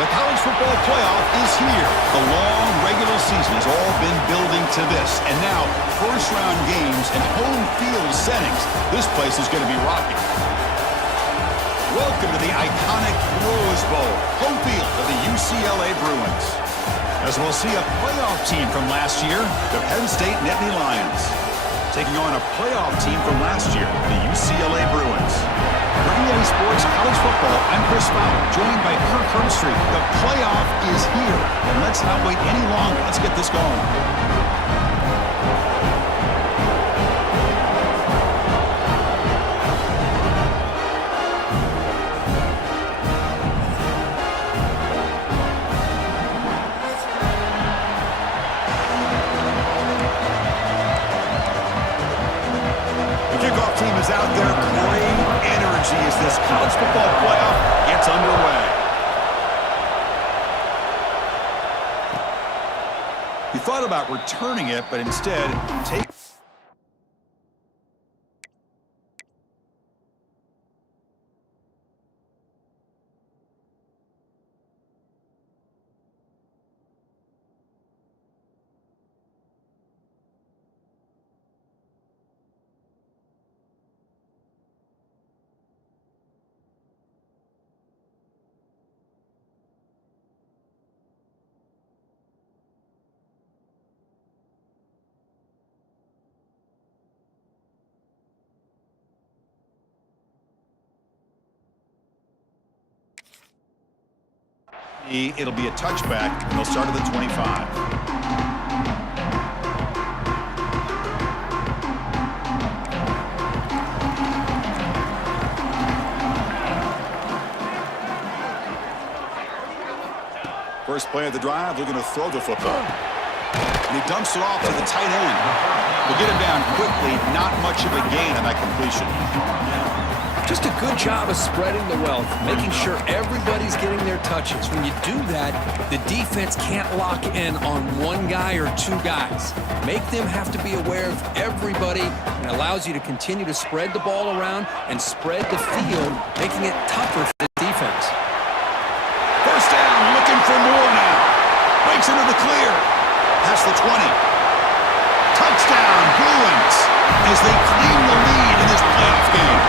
The college football playoff is here. The long regular season has all been building to this. And now, first-round games and home field settings. This place is going to be rocking. Welcome to the iconic Rose Bowl, home field of the UCLA Bruins. As we'll see a playoff team from last year, the Penn State Nittany Lions, taking on a playoff team from last year, the UCLA Bruins. For EA Sports College Football, I'm Chris Fowler, joined by Kirk Herbstreit. The playoff is here, and let's not wait any longer. Let's get this going. Team is out there. Great energy as this college football playoff gets underway. We thought about returning it, but instead take... It'll be a touchback, and they'll start at the 25. First play of the drive, they're going to throw the football. And he dumps it off to the tight end. We'll get him down quickly, not much of a gain on that completion. Just a good job of spreading the wealth, making sure everybody's getting their touches. When you do that, the defense can't lock in on one guy or two guys. Make them have to be aware of everybody, and allows you to continue to spread the ball around and spread the field, making it tougher for the defense. First down, looking for more now. Breaks into the clear. Past the 20. Touchdown, Bruins, as they claim the lead in this playoff game.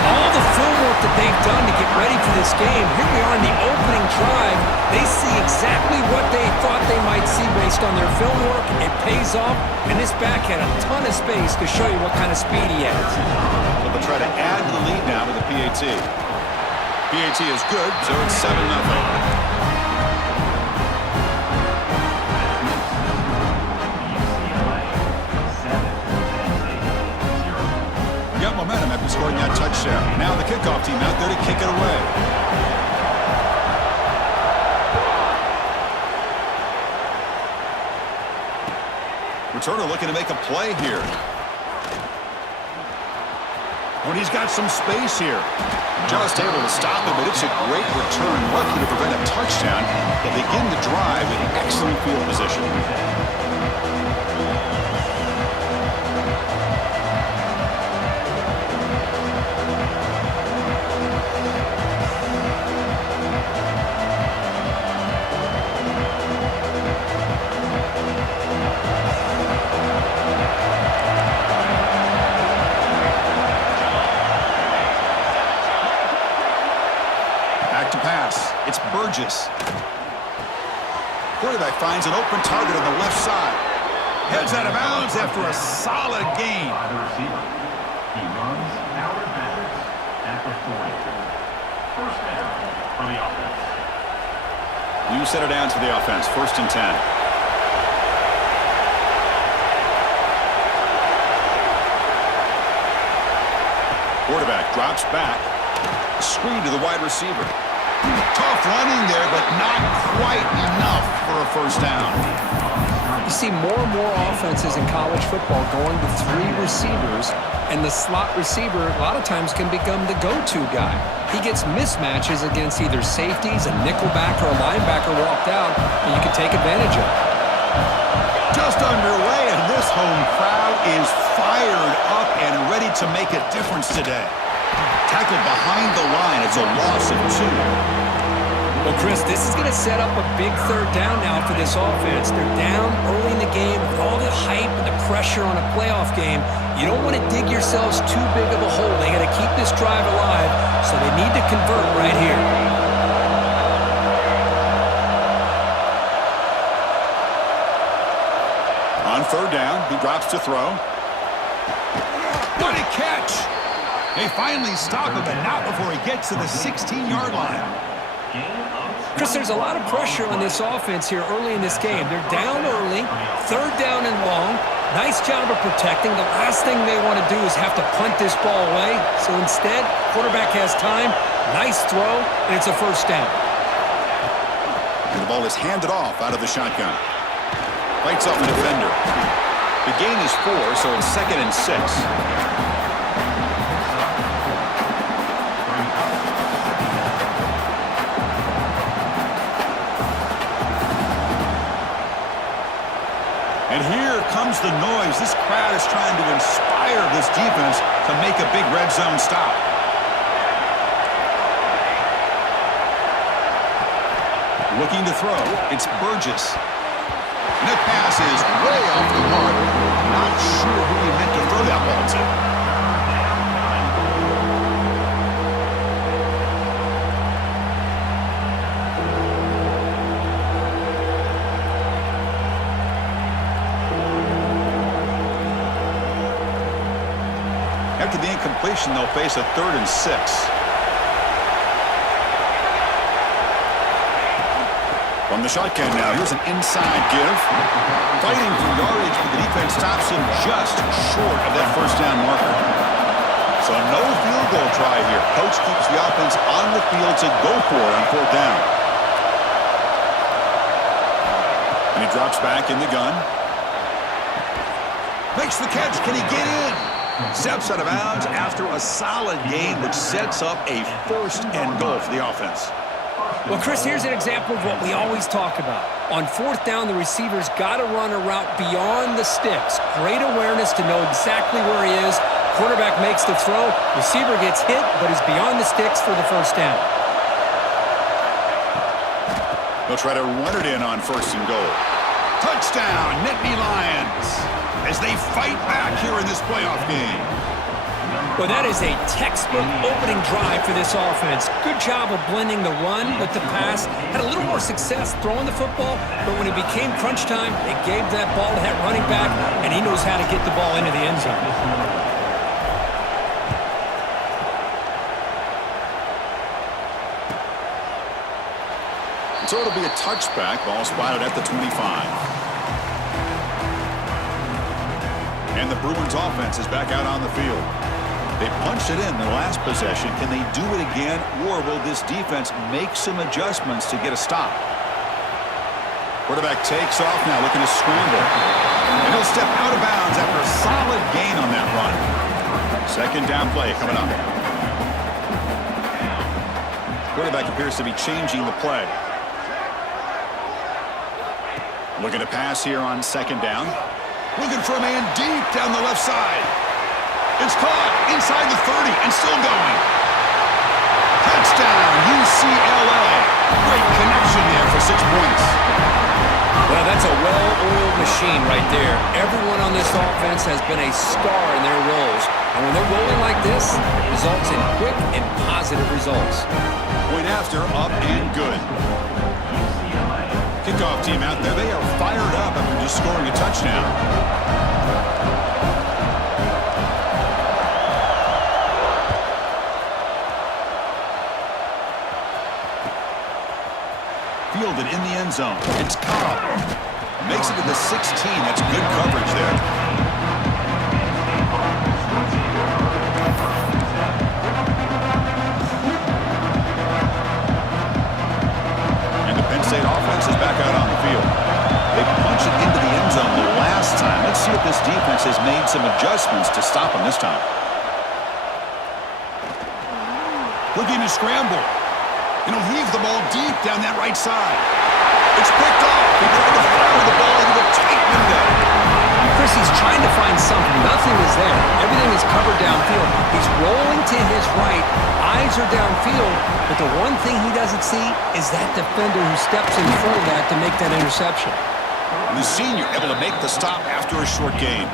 All the film work that they've done to get ready for this game, here we are in the opening drive. They see exactly what they thought they might see based on their film work. It pays off, and this back had a ton of space to show you what kind of speed he has. They'll try to add to the lead now with the PAT. PAT is good, so it's 7-0. Momentum after scoring that touchdown. Now the kickoff team out there to kick it away. Returner looking to make a play here. When he's got some space here. Just able to stop it, but it's a great return. Lucky to prevent a touchdown. They begin the drive in excellent field position. It's Burgess. Quarterback finds an open target on the left side. Heads out of bounds after a solid gain. He runs out of bounds at the 40. First down for the offense. You set it down to the offense. 1st and 10. Quarterback drops back. Screen to the wide receiver. Tough running there, but not quite enough for a first down. You see more and more offenses in college football going to 3 receivers, and the slot receiver a lot of times can become the go-to guy. He gets mismatches against either safeties, a nickelback, or a linebacker walked out, and you can take advantage of it. Just underway, and this home crowd is fired up and ready to make a difference today. Tackled behind the line. It's a loss of 2. Well, Chris, this is going to set up a big third down now for this offense. They're down early in the game with all the hype and the pressure on a playoff game. You don't want to dig yourselves too big of a hole. They got to keep this drive alive, so they need to convert right here. On third down, he drops to throw. What a catch! They finally stop him, but not before he gets to the 16-yard line. Chris, there's a lot of pressure on this offense here early in this game. They're down early, third down and long. Nice job of protecting. The last thing they want to do is have to punt this ball away. So instead, quarterback has time, nice throw, and it's a first down. And the ball is handed off out of the shotgun. Fights off the defender. The gain is 4, so it's 2nd and 6. And here comes the noise. This crowd is trying to inspire this defense to make a big red zone stop. Looking to throw. It's Burgess. And that pass is way off the mark. Not sure who he meant to throw that ball to. After the incompletion, they'll face a 3rd and 6. From the shotgun now, here's an inside give. Fighting for yardage, but the defense stops him just short of that first down marker. So no field goal try here. Coach keeps the offense on the field to go for it on 4th down. And he drops back in the gun. Makes the catch. Can he get in? Steps out of bounds after a solid gain, which sets up a 1st and goal for the offense. Well, Chris, here's an example of what we always talk about. On 4th down, the receiver's got to run a route beyond the sticks. Great awareness to know exactly where he is. Quarterback makes the throw. Receiver gets hit, but is beyond the sticks for the first down. They'll try to run it in on 1st and goal. Touchdown, Nittany Lions, as they fight back here in this playoff game. Well, that is a textbook opening drive for this offense. Good job of blending the run with the pass. Had a little more success throwing the football, but when it became crunch time, they gave that ball to that running back, and he knows how to get the ball into the end zone. So it'll be a touchback, ball spotted at the 25. And the Bruins offense is back out on the field. They punched it in their last possession. Can they do it again, or will this defense make some adjustments to get a stop? Quarterback takes off now, looking to scramble. And he'll step out of bounds after a solid gain on that run. 2nd down play coming up. Quarterback appears to be changing the play. Looking to pass here on 2nd down. Looking for a man deep down the left side. It's caught inside the 30 and still going. Touchdown, UCLA. Great connection there for 6 points. Well, that's a well-oiled machine right there. Everyone on this offense has been a star in their roles. And when they're rolling like this, it results in quick and positive results. Point after, up and good. Kickoff team out there. They are fired up after just scoring a touchdown. Fielded in the end zone. It's Cobb. Makes it to the 16. That's good coverage there. And the Penn State offense is back out on the field. They punched it into the end zone the last time. Let's see if this defense has made some adjustments to stop them this time. Looking to scramble. And he'll heave the ball deep down that right side. It's picked off. He tried to fire the ball into a tight window. Chris, he's trying to find something. Nothing is there. Everything is covered downfield. He's rolling to his right. I eyes are downfield, but the one thing he doesn't see is that defender who steps in front of that to make that interception. The senior able to make the stop after a short gain.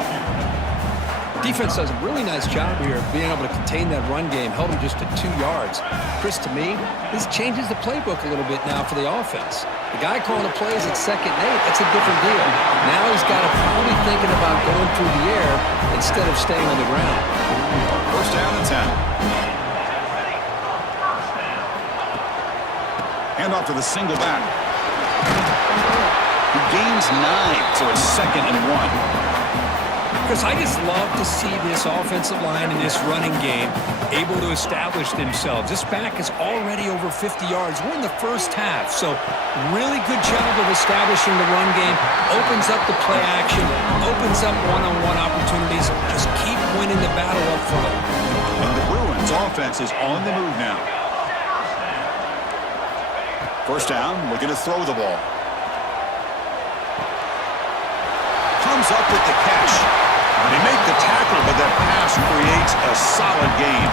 Defense does a really nice job here of being able to contain that run game, held him just to 2 yards. Chris, to me, this changes the playbook a little bit now for the offense. The guy calling the plays at 2nd and 8, that's a different deal. Now he's got to probably thinking about going through the air instead of staying on the ground. First down and 10. Hand off to the single back. He gains 9, so it's 2nd and 1. Chris, I just love to see this offensive line in this running game able to establish themselves. This back is already over 50 yards. We're in the first half, so really good job of establishing the run game. Opens up the play action, opens up one-on-one opportunities. Just keep winning the battle up front. And the Bruins offense is on the move now. First down, looking to throw the ball. Comes up with the catch. They make the tackle, but that pass creates a solid gain.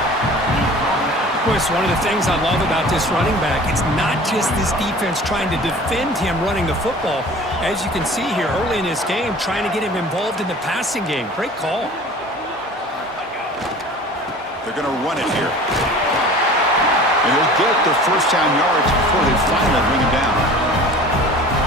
Chris, one of the things I love about this running back, it's not just this defense trying to defend him running the football. As you can see here early in this game, trying to get him involved in the passing game. Great call. They're going to run it here. And they'll get their first down yards before they finally bring him down.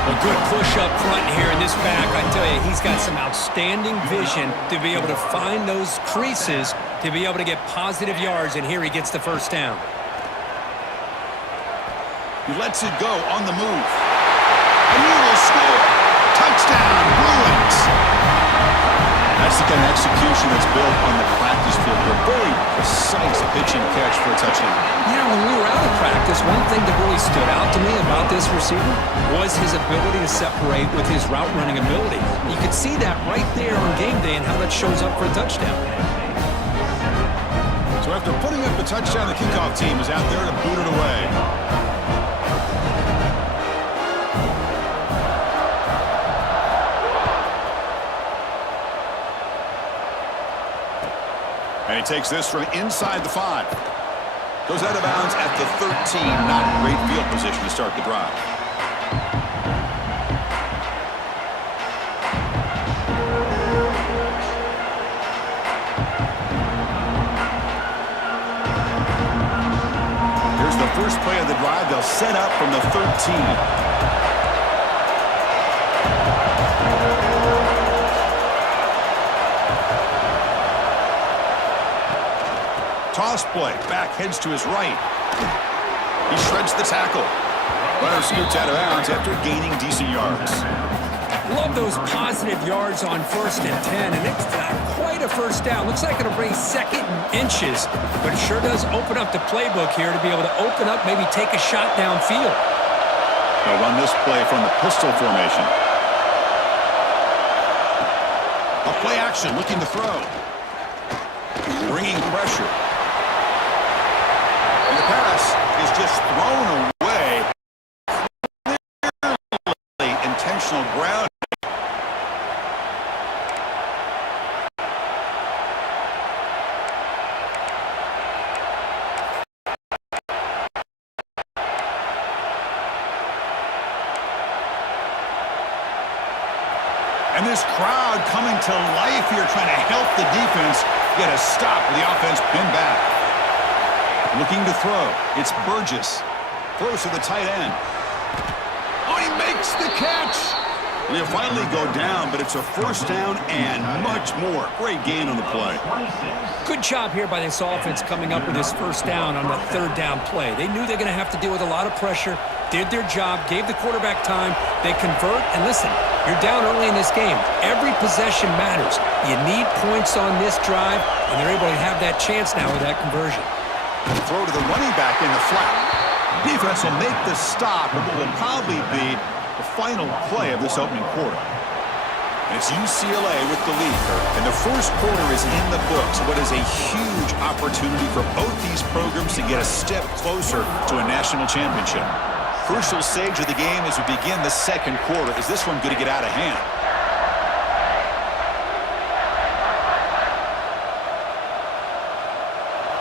A good push up front here in this back. I tell you, he's got some outstanding vision to be able to find those creases, to be able to get positive yards, and here he gets the first down. He lets it go on the move. And he will score. Touchdown, Bruins. That's the kind of execution that's built on the practice field. A very precise pitch and catch for a touchdown. You know, when we were out of practice, one thing that really stood out to me about this receiver was his ability to separate with his route running ability. You could see that right there on game day and how that shows up for a touchdown. So after putting up a touchdown, the kickoff team is out there to boot it away. And he takes this from inside the 5. Goes out of bounds at the 13. Not great field position to start the drive. Here's the first play of the drive. They'll set up from the 13. Toss play. Back heads to his right. He shreds the tackle. Runner scoots out of bounds after gaining decent yards. Love those positive yards on 1st and 10, and it's not quite a first down. Looks like it'll bring 2nd and inches, but it sure does open up the playbook here to be able to open up, maybe take a shot downfield. They'll run this play from the pistol formation. A play action, looking to throw. Bringing pressure. And the pass is just thrown away. Clearly intentional ground. And this crowd coming to life here, trying to help the defense get a stop with the offense pinned back. Looking to throw. It's Burgess. Throws to the tight end. Oh, he makes the catch. And he'll finally go down, but it's a first down and much more. Great gain on the play. Good job here by this offense coming up with this first down on the 3rd down play. They knew they're going to have to deal with a lot of pressure, did their job, gave the quarterback time. They convert, and listen, you're down early in this game. Every possession matters. You need points on this drive, and they're able to have that chance now with that conversion. Throw to the running back in the flat. Defense will make the stop, and what will probably be the final play of this opening quarter. And it's UCLA with the lead. And the first quarter is in the books. What is a huge opportunity for both these programs to get a step closer to a national championship. Crucial stage of the game as we begin the second quarter. Is this one going to get out of hand?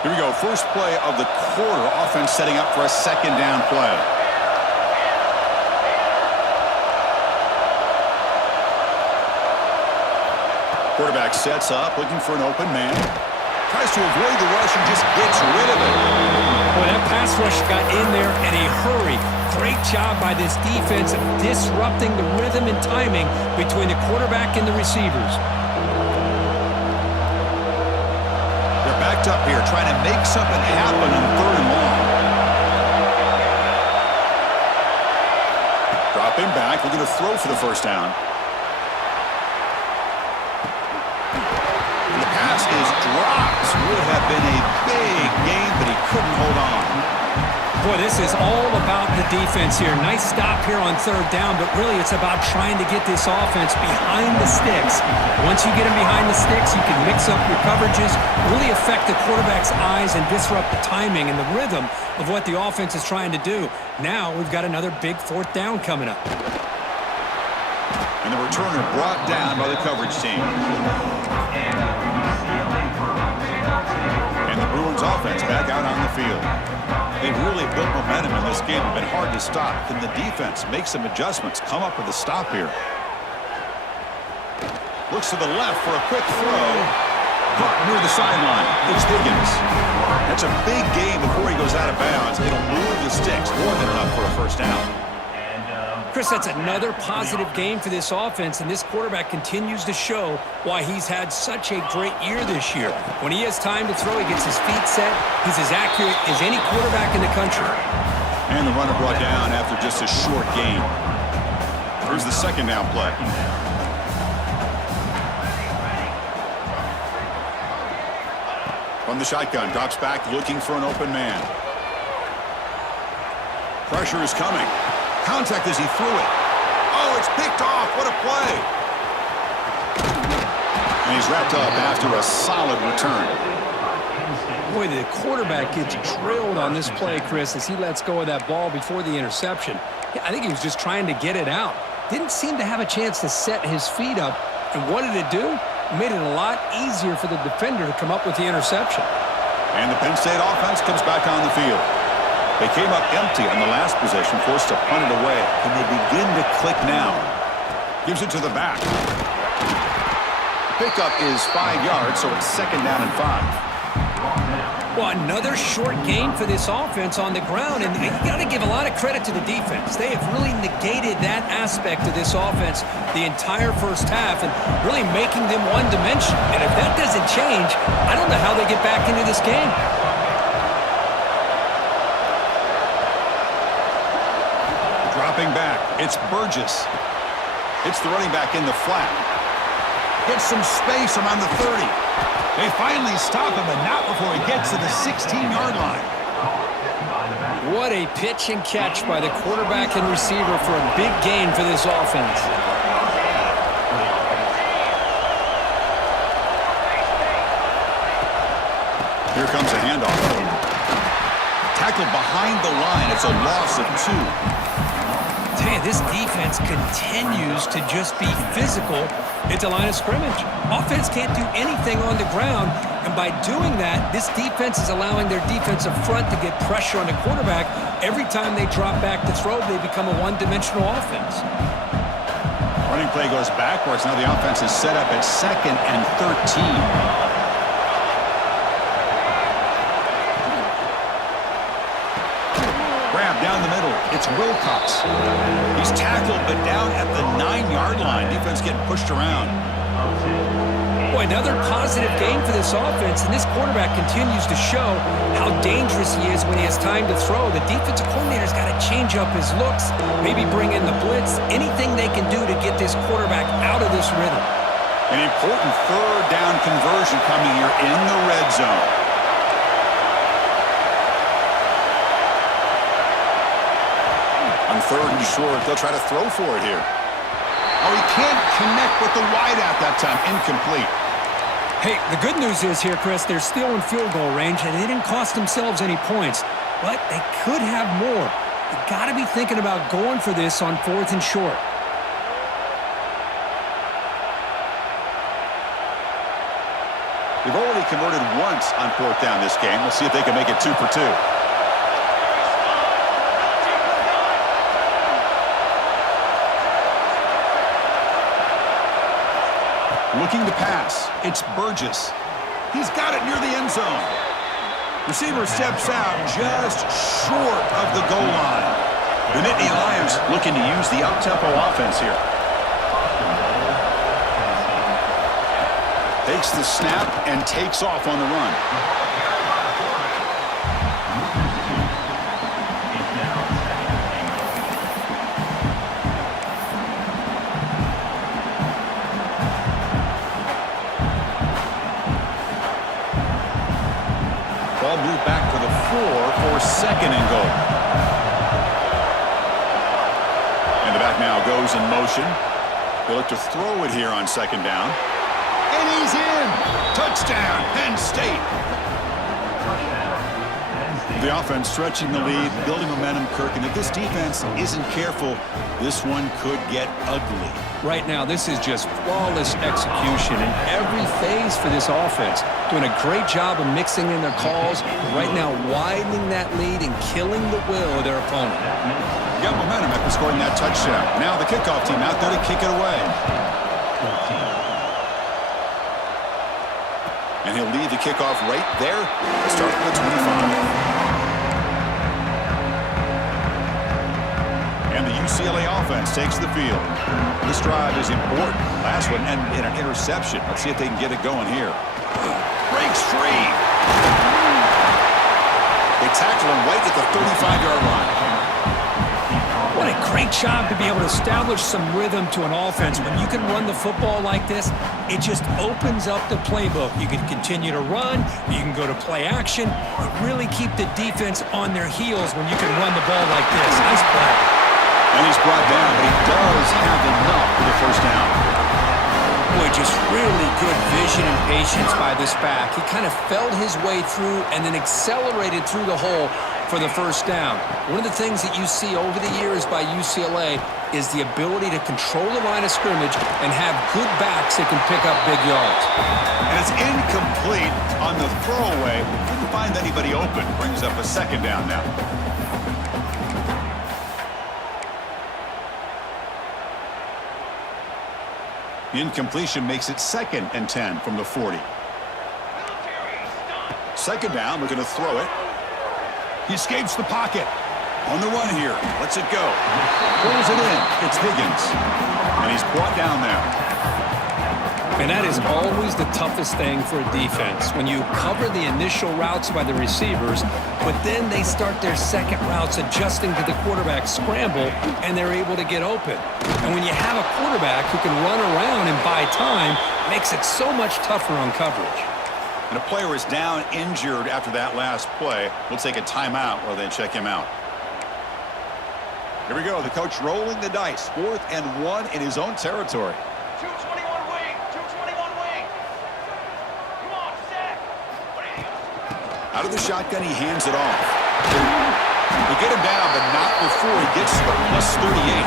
Here we go, first play of the quarter. Offense setting up for a second down play. Quarterback sets up, looking for an open man. Tries to avoid the rush and just gets rid of it. Boy, that pass rush got in there in a hurry. Great job by this defense of disrupting the rhythm and timing between the quarterback and the receivers. They're backed up here, trying to make something happen on 3rd and long. Dropping back, looking to throw for the first down. And the pass is dropped. Would have been a big game, but he couldn't hold on. Boy, this is all about the defense here. Nice stop here on 3rd down, but really it's about trying to get this offense behind the sticks. Once you get them behind the sticks, you can mix up your coverages, really affect the quarterback's eyes and disrupt the timing and the rhythm of what the offense is trying to do. Now we've got another big 4th down coming up. And the returner brought down by the coverage team. And the Bruins offense back out on the field. They've really built momentum in this game. It's been hard to stop. Can the defense make some adjustments, come up with a stop here? Looks to the left for a quick throw. Caught near the sideline. It's Higgins. That's a big game before he goes out of bounds. It'll move the sticks more than enough for a first down. Chris, that's another positive game for this offense, and this quarterback continues to show why he's had such a great year this year. When he has time to throw, he gets his feet set. He's as accurate as any quarterback in the country. And the runner brought down after just a short gain. Here's the second down play. From the shotgun, drops back, looking for an open man. Pressure is coming. Contact as he threw it. Oh, it's picked off. What a play. And he's wrapped up after a solid return. Boy, the quarterback gets drilled on this play, Chris, as he lets go of that ball before the interception. I think he was just trying to get it out. Didn't seem to have a chance to set his feet up. And what did it do? It made it a lot easier for the defender to come up with the interception. And the Penn State offense comes back on the field. They came up empty on the last possession, forced to punt it away. Can they begin to click now? Gives it to the back. Pickup is 5 yards, so it's 2nd down and 5. Well, another short game for this offense on the ground, and you got to give a lot of credit to the defense. They have really negated that aspect of this offense the entire first half and really making them one-dimensional. And if that doesn't change, I don't know how they get back into this game. Dropping back, it's Burgess. It's the running back in the flat. Gets some space around the 30. They finally stop him, but not before he gets to the 16-yard line. What a pitch and catch by the quarterback and receiver for a big gain for this offense. Here comes a handoff. Tackled behind the line. It's a loss of 2. Man, this defense continues to just be physical at the line of scrimmage. Offense can't do anything on the ground, and by doing that, this defense is allowing their defensive front to get pressure on the quarterback. Every time they drop back to throw, they become a one-dimensional offense. Running play goes backwards. Now the offense is set up at 2nd and 13. Down the middle, it's Wilcox. He's tackled, but down at the 9-yard line. Defense getting pushed around. Boy, another positive game for this offense, and this quarterback continues to show how dangerous he is when he has time to throw. The defensive coordinator's got to change up his looks, maybe bring in the blitz, anything they can do to get this quarterback out of this rhythm. An important 3rd down conversion coming here in the red zone. On 3rd and short, they'll try to throw for it here. Oh, he can't connect with the wideout that time. Incomplete. Hey, the good news is here, Chris, they're still in field goal range, and they didn't cost themselves any points. But they could have more. You got to be thinking about going for this on 4th and short. They've already converted once on 4th down this game. We'll see if they can make it 2 for 2. Looking to pass. It's Burgess. He's got it near the end zone. Receiver steps out just short of the goal line. The Nittany Lions looking to use the up-tempo offense here. Takes the snap and takes off on the run. Ball moved back to the 4 for 2nd and goal. And the back now goes in motion. They look to throw it here on 2nd down. And he's in! Touchdown, Penn State! The offense stretching the lead, building momentum, Kirk. And if this defense isn't careful, this one could get ugly. Right now, this is just flawless execution in every phase for this offense. Doing a great job of mixing in their calls. Right now, widening that lead and killing the will of their opponent. Got momentum after scoring that touchdown. Now the kickoff team out there to kick it away. And he'll lead the kickoff right there. Starting at the 25. And the UCLA offense takes the field. This drive is important. Last one and an interception. Let's see if they can get it going here. Breaks free. They tackle him right at the 35-yard line. What a great job to be able to establish some rhythm to an offense. When you can run the football like this, it just opens up the playbook. You can continue to run, you can go to play action, but really keep the defense on their heels when you can run the ball like this. Nice play. And he's brought down, but he does have enough for the 1st down. Boy, just really good vision and patience by this back. He kind of felt his way through and then accelerated through the hole for the 1st down. One of the things that you see over the years by UCLA is the ability to control the line of scrimmage and have good backs that can pick up big yards. And it's incomplete on the throwaway. Didn't find anybody open. Brings up a 2nd down now. The incompletion makes it 2nd and 10 from the 40. 2nd down, looking to throw it. He escapes the pocket. On the run here. Lets it go. Pulls it in. It's Higgins. And he's brought down there. And that is always the toughest thing for a defense. When you cover the initial routes by the receivers, but then they start their second routes adjusting to the quarterback scramble, and they're able to get open. And when you have a quarterback who can run around and buy time, it makes it so much tougher on coverage. And a player is down injured after that last play. We'll take a timeout while they check him out. Here we go. The coach rolling the dice. 4th and 1 in his own territory. 221 wing. 221 wing. Come on, Zach. Out of the shotgun, he hands it off. They get him down, but not before he gets to the +38.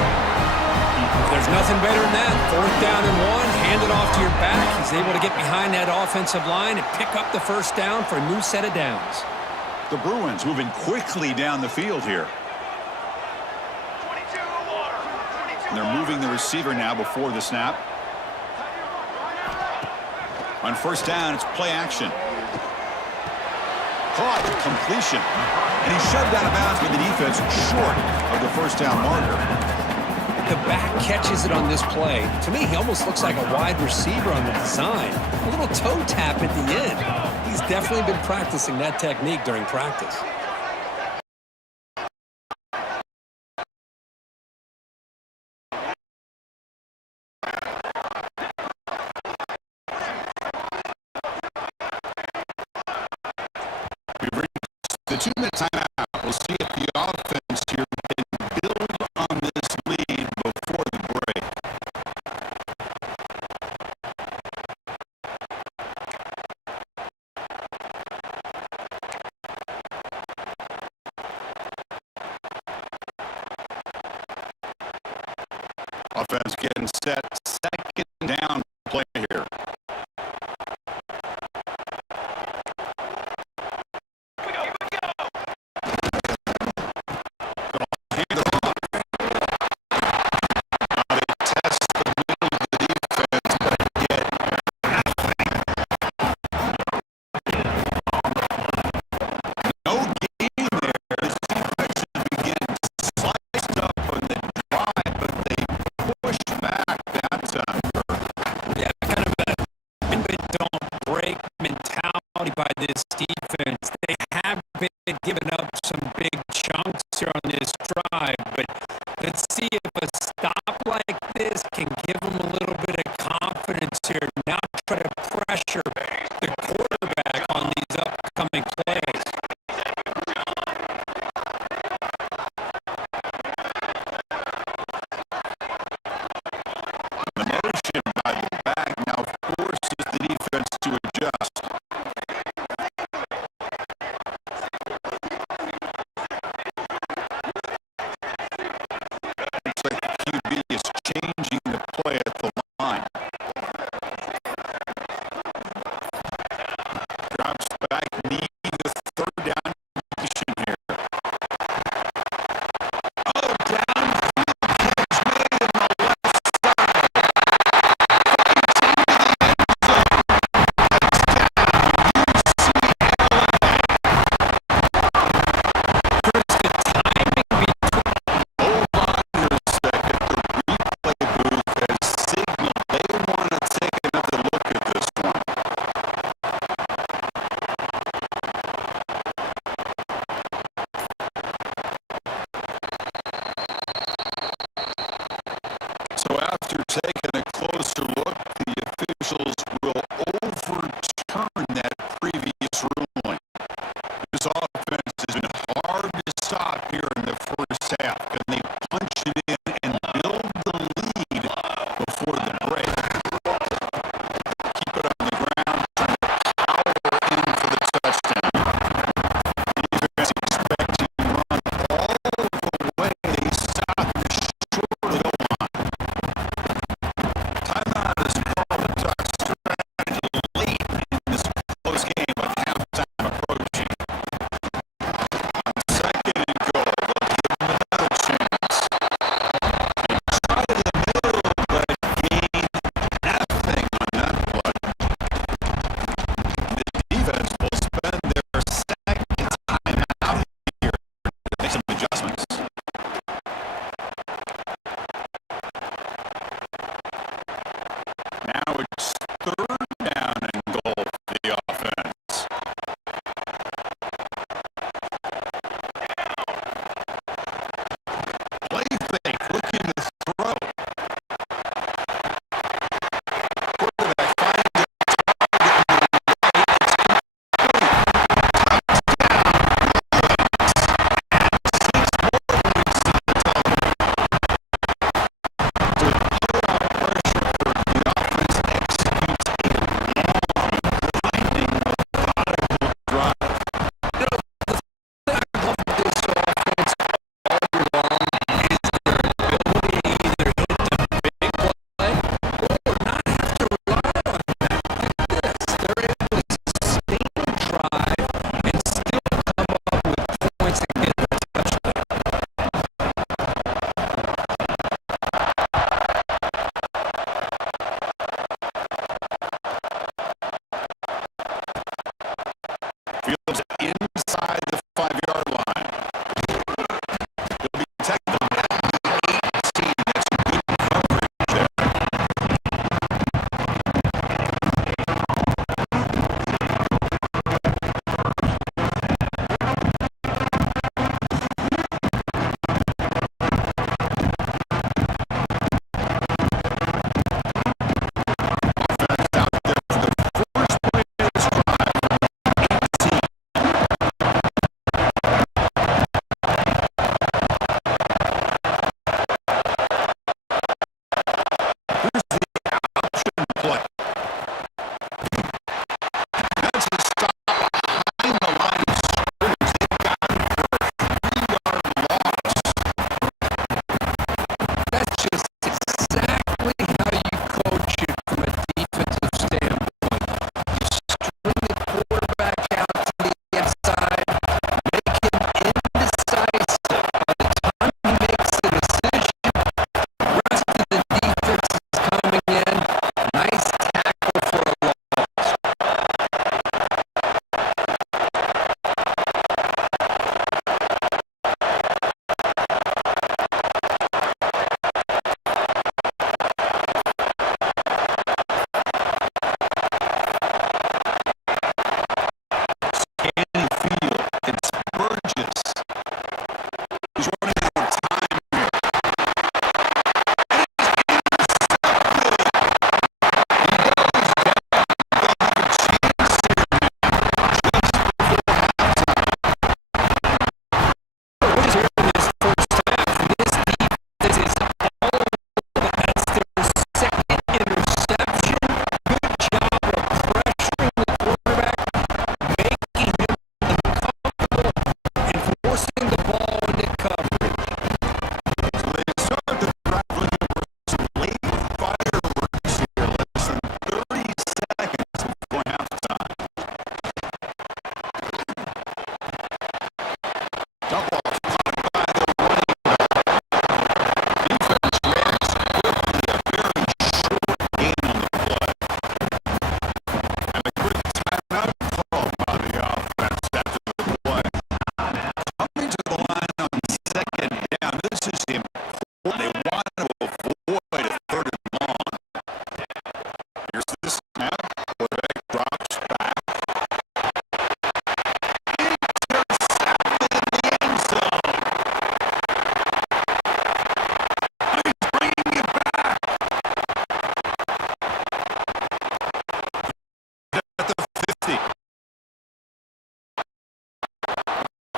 There's nothing better than that. 4th down and 1, hand it off to your back. He's able to get behind that offensive line and pick up the 1st down for a new set of downs. The Bruins moving quickly down the field here. 22 water. 22 And they're moving the receiver now before the snap. On 1st down, it's play action. Caught, completion. And he's shoved out of bounds by the defense short of the 1st down marker. The back catches it on this play. To me, he almost looks like a wide receiver on the design. A little toe tap at the end. He's definitely been practicing that technique during practice. The 2-minute timeout. We'll see if the offense here can build on this lead before the break. Offense getting set. 2nd down play here. mentality by this defense. They have been giving up some big chunks here on this drive, but let's see if a stop like this can give them a little bit of confidence here. Now try to pressure the quarterback on these upcoming plays. The motion by the back now forces the defense to adjust. Looks like the QB is changing the play at the line. Drops back, neither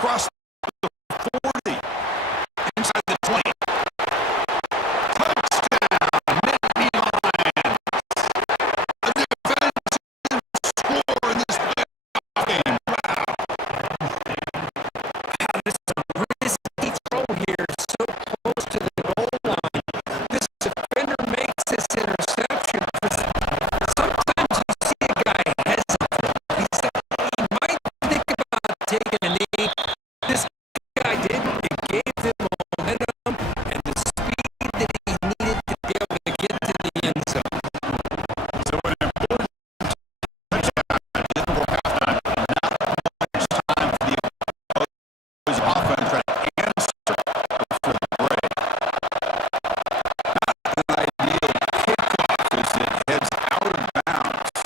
across the 40, inside the 20. Touchdown, Nittany Lions. A defensive score in this playoff game. Wow, this is a risky throw here, so close to the goal line. This defender makes this interception because sometimes you see a guy hesitate. He might think about taking a knee. This guy did. It gave him momentum and the speed that he needed to be able to get to the end zone. So an important touchdown just before halftime. Not much time for the opposing offense trying to answer for the break. Not an ideal kickoff as it heads out of bounds.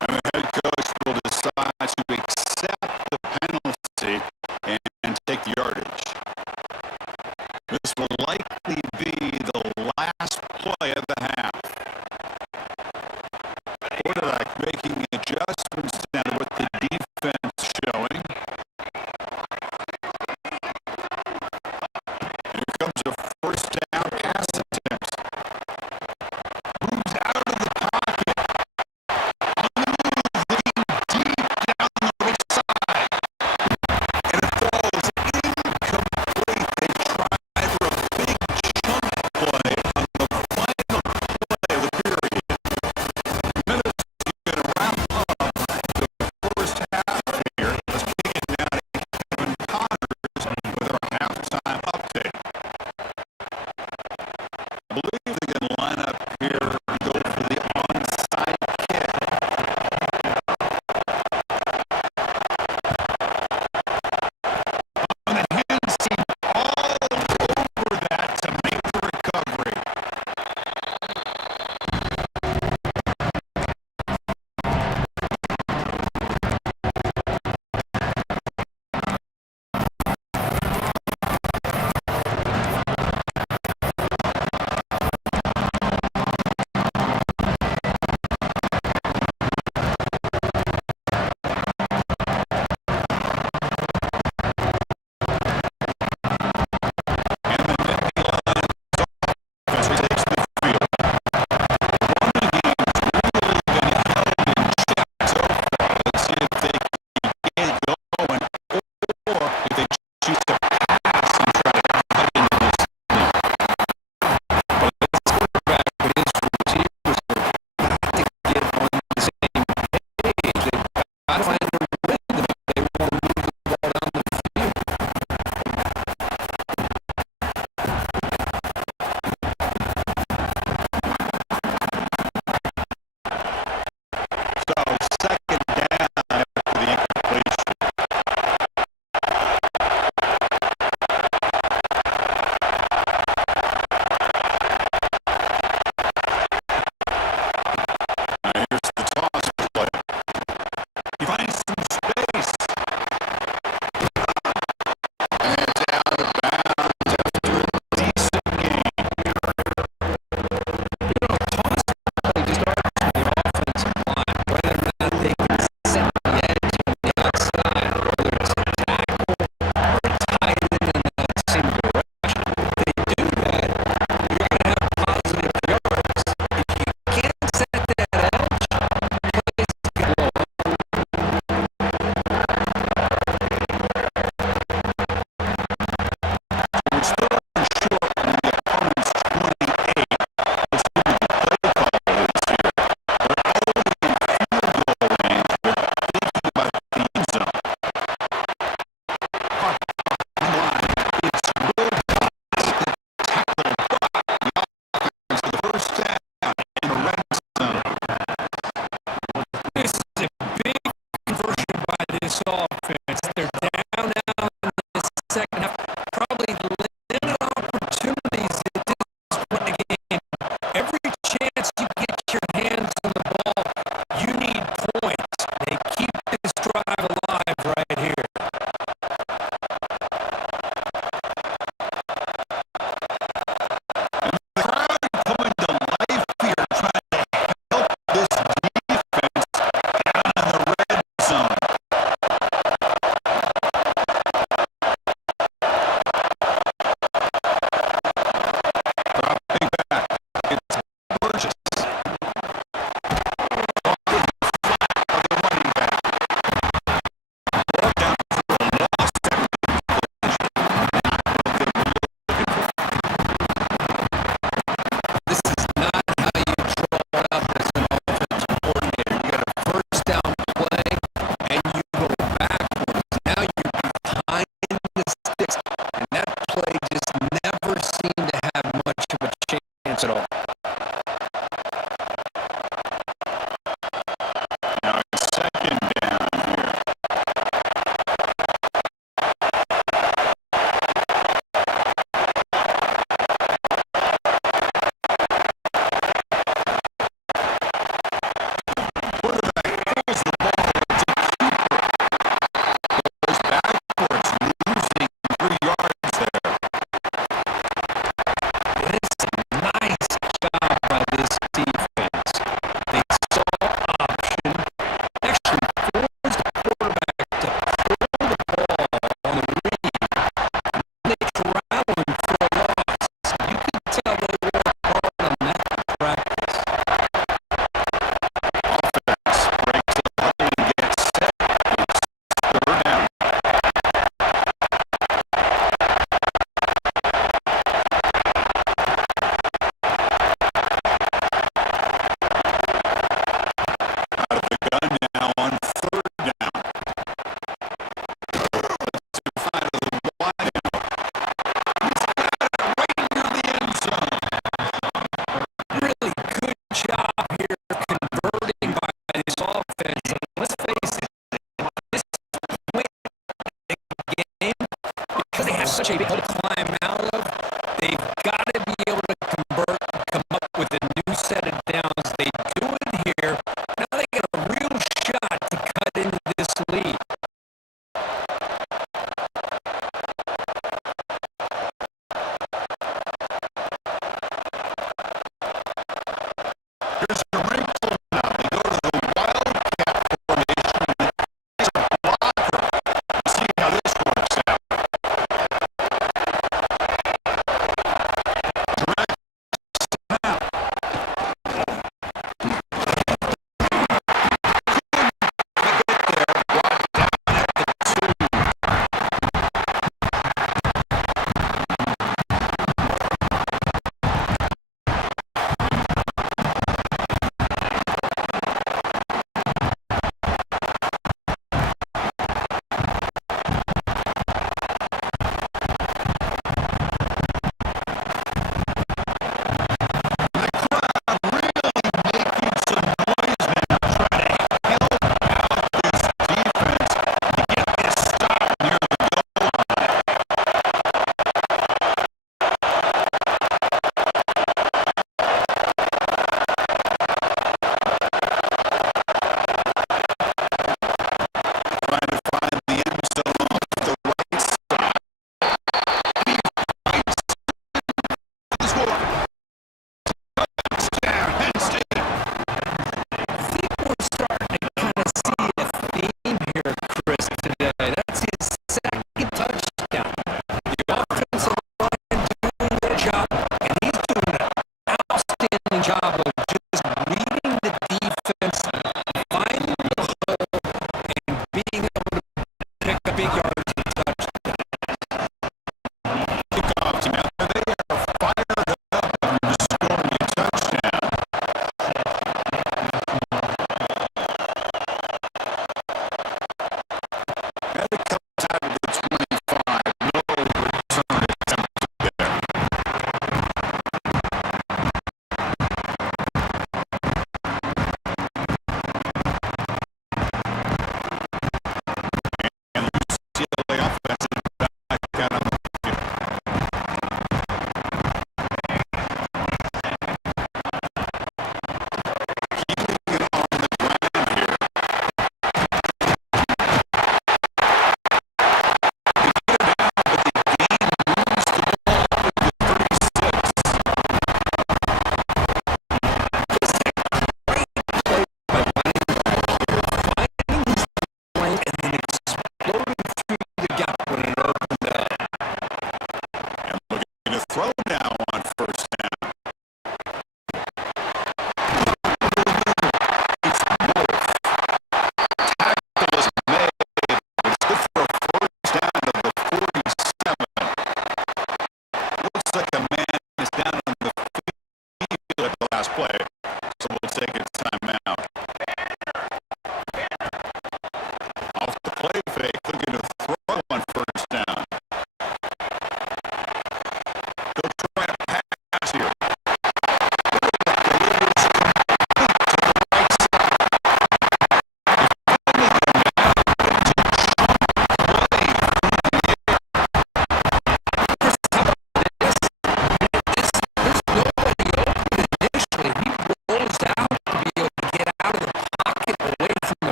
And the head coach will decide to accept the penalty.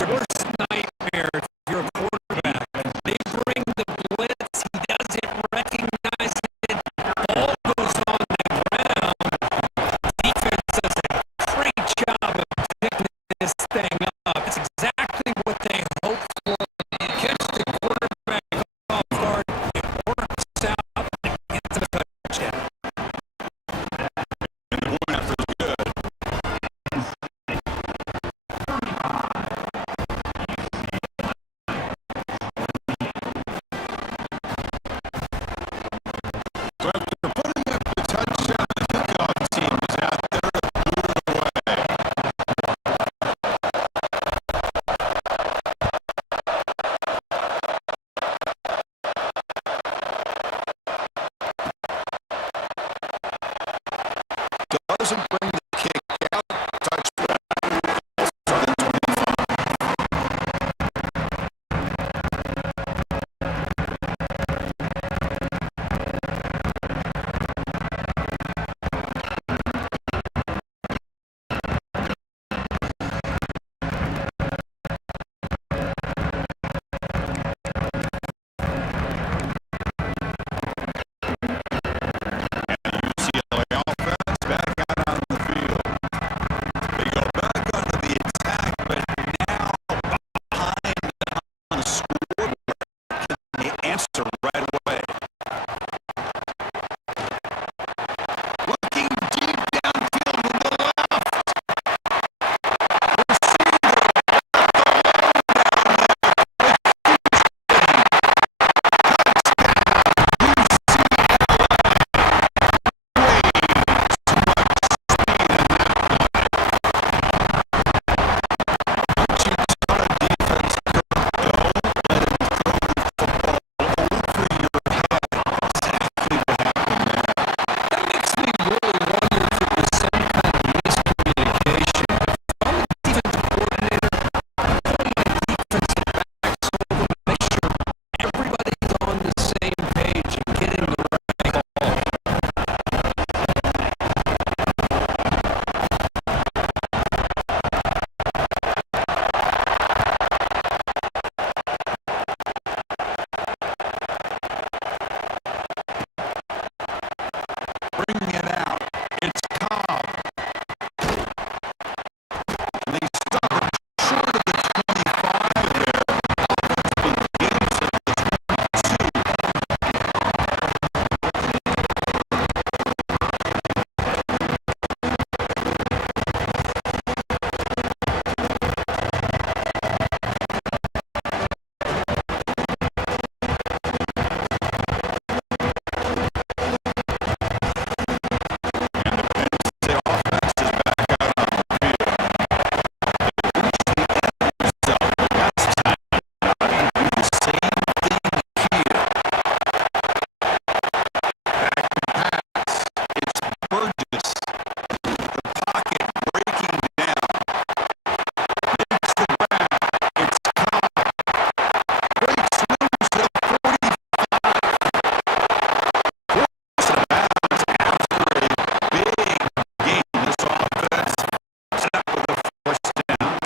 It's your worst nightmare if you're a quarterback. They bring the blitz. He doesn't recognize it. Ball goes on the ground. Defense does a great job of picking this thing up. It's exactly what they hope for. You catch the quarterback off guard. It works out and gets a touchdown. And the point after is good. So after putting up the touchdown, the kickoff team is out there to boot it away. Doesn't bring the kick out. Touchdown. From the 25. UCLA offense back out on the field. They go back onto the attack, but now behind on the scoreboard. Can they answer right away? Looking deep downfield with the left. That makes me really wonder if it was some kind of miscommunication. If I'm a defensive coordinator, I'm putting my defensive backs over to make sure everybody's on the same page and getting the right call. Bringing it out. It's Cobb. And they stop it short of the 25 there. Offense begins at the 22. The offense is back out on the field. They reach the end zone last time. Now they do the same thing here. Back to pass. It's Burgess. The pocket breaking down. Makes the grab. It's Cobb. Breaks loose at 45. Forced out of bounds after a big game. This offense set up with a first down.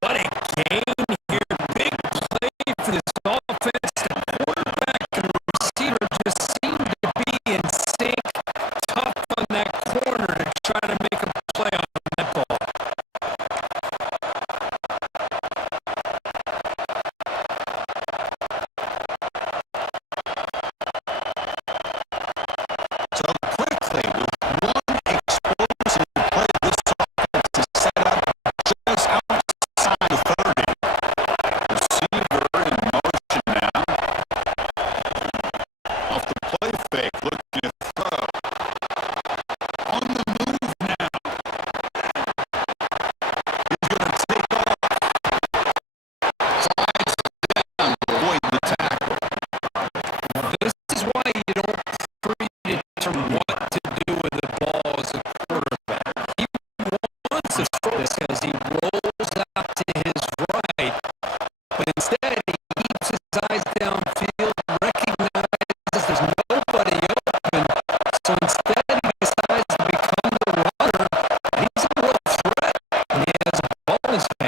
What a game here. Big play for this offense. The quarterback and the receiver just seem to be in sync. Tough on that corner to try to make a play on that ball. So quickly, with one explosive play, this offense is set up just outside the 30. Receiver in motion now. Off the play fake, looking to throw. On the move now. He's going to take off. Slides down to avoid the tackle. This is why you don't predetermine what to do with the ball as a quarterback. He wants to throw this as he rolls out to his right, but instead he keeps his eyes downfield, recognizes there's nobody open, so instead he decides to become the runner, and he's a real threat, and he has a ball in his hand.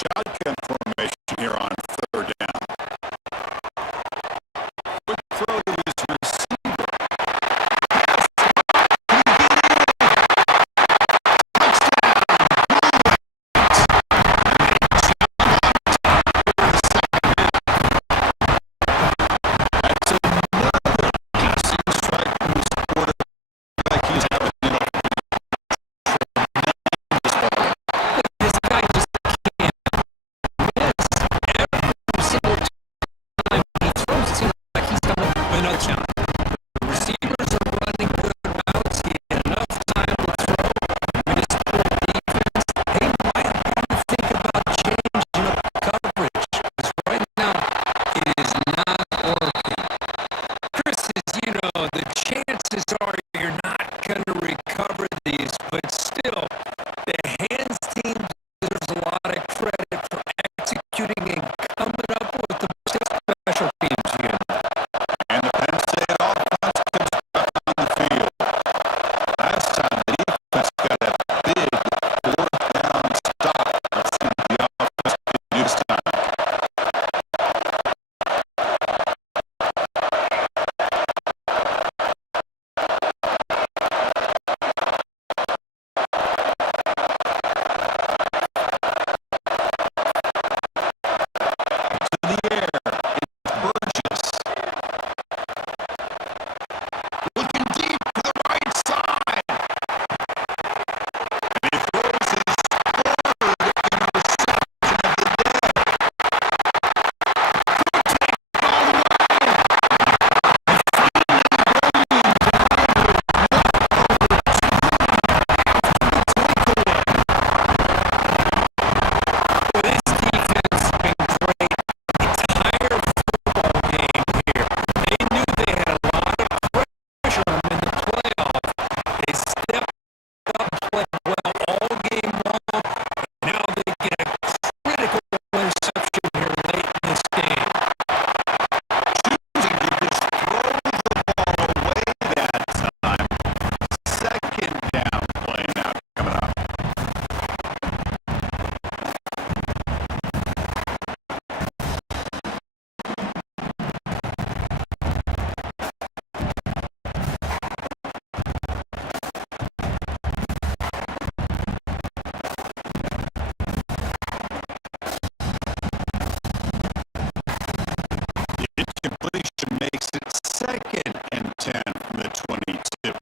Shotgun formation here on third down. Quick throw to his receiver. That's another decent strike from his quarterback. He's having an This guy just can't miss every single time he throws. It seems like he's coming up with another challenge. The receivers are running good routes. He had enough time to throw. Municipal defense, they might want to think about changing up coverage because right now it is not working. Chris, as you know, the chances are you're not going to recover these, but still, the hands team deserves a lot of credit for executing and coming up with the special teams unit. And the Penn State offense comes back on the field. Last time the defense got a big fourth down stop. Let's see what the offense can do this time. To the air, it's Burgess. Looking deep to the right side. And he throws his third interception of the day. All the way. Well, this defense has been great the entire football game here. They knew they had a lot of pressure on them in the playoff. They stepped up, played well all game long, and now they get a critical interception here late in this game. Choosing to just throw the ball away that time. Second down play now coming up. Completion makes it second and 10 from the 22.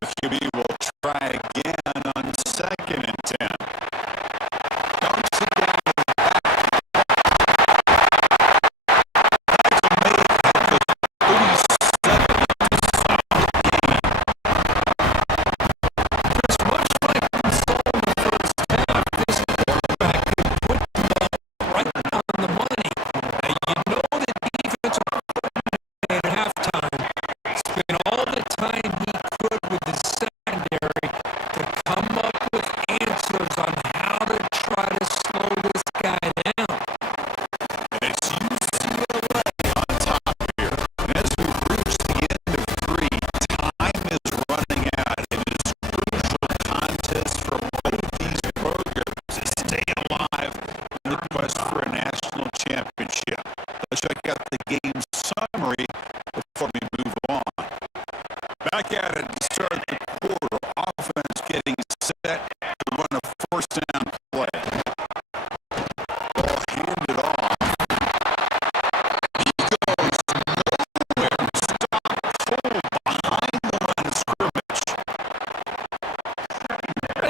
The QB will try again on second and 10. Dumps it down to the back. That's amazing because 37 is a solid game. Chris, much like we saw in the first half, this quarterback could put the ball right on the money. You know the defensive coordinator at halftime spent all the time he could with the secondary to come up with answers on how to try to slow this guy down. And it's UCLA on top here. And as we reach the end of three, time is running out. It is a crucial contest for both these programs to stay alive in the quest for a national championship. Let's check out the game summary before we move on. Back at it to start the quarter. Offense getting set to run a first down play. Ball handed off. He goes nowhere. Stop cold behind the line of scrimmage.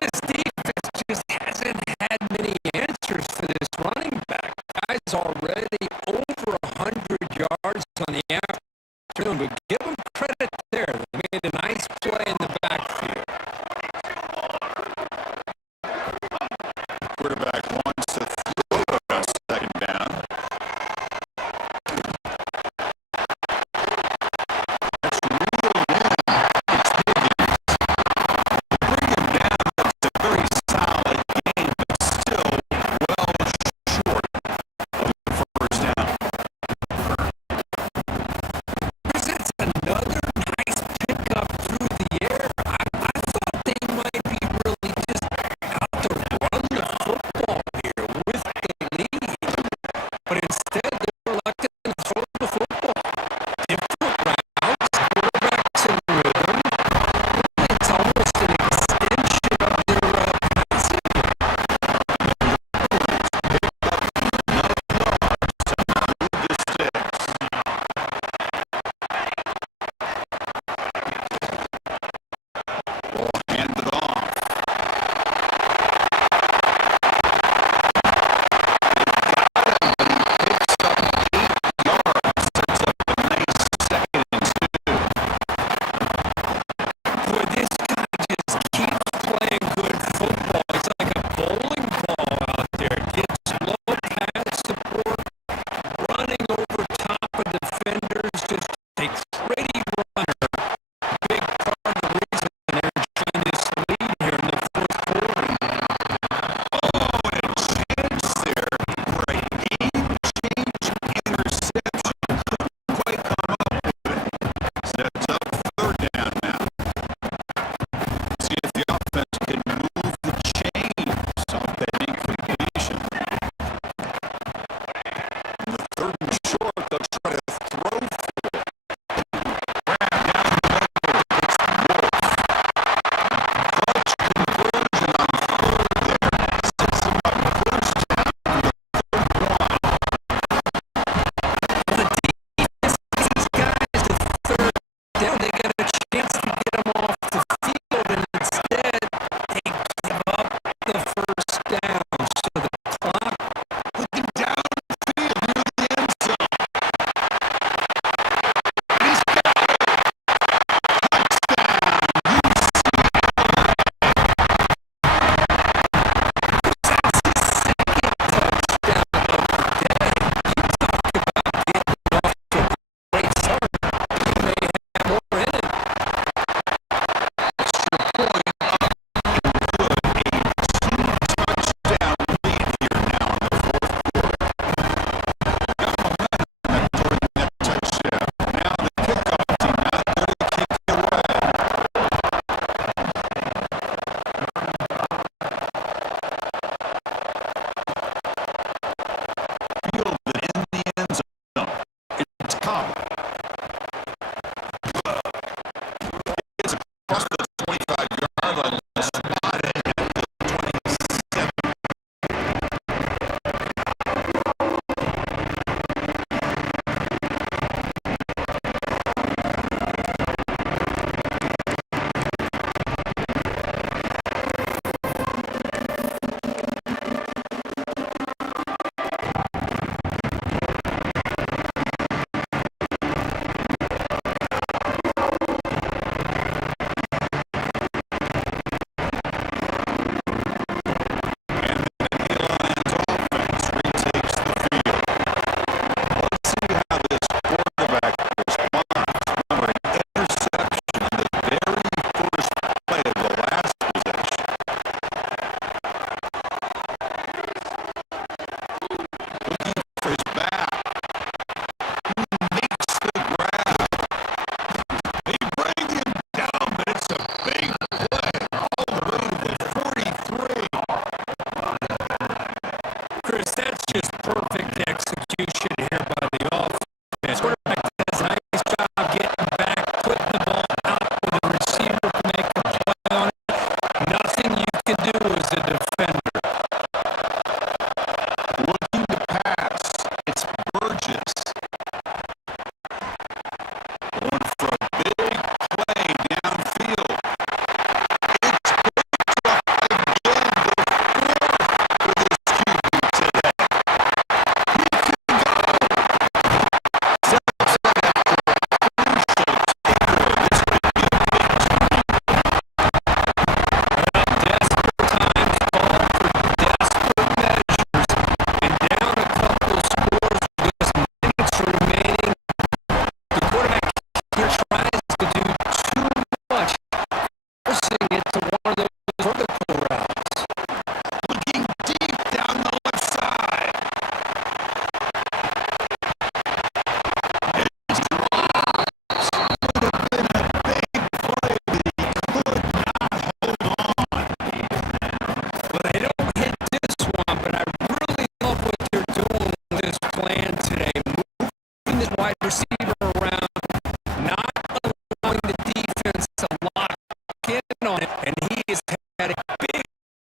This defense just hasn't had many answers for this running back. Guy's already over 100 yards on the afternoon, but give him credit there. They made a nice play in the backfield. Quarterback wants to throw it on second down. That's real win. It's Higgins. Bring him down. It's a very solid game, but still well short of But instead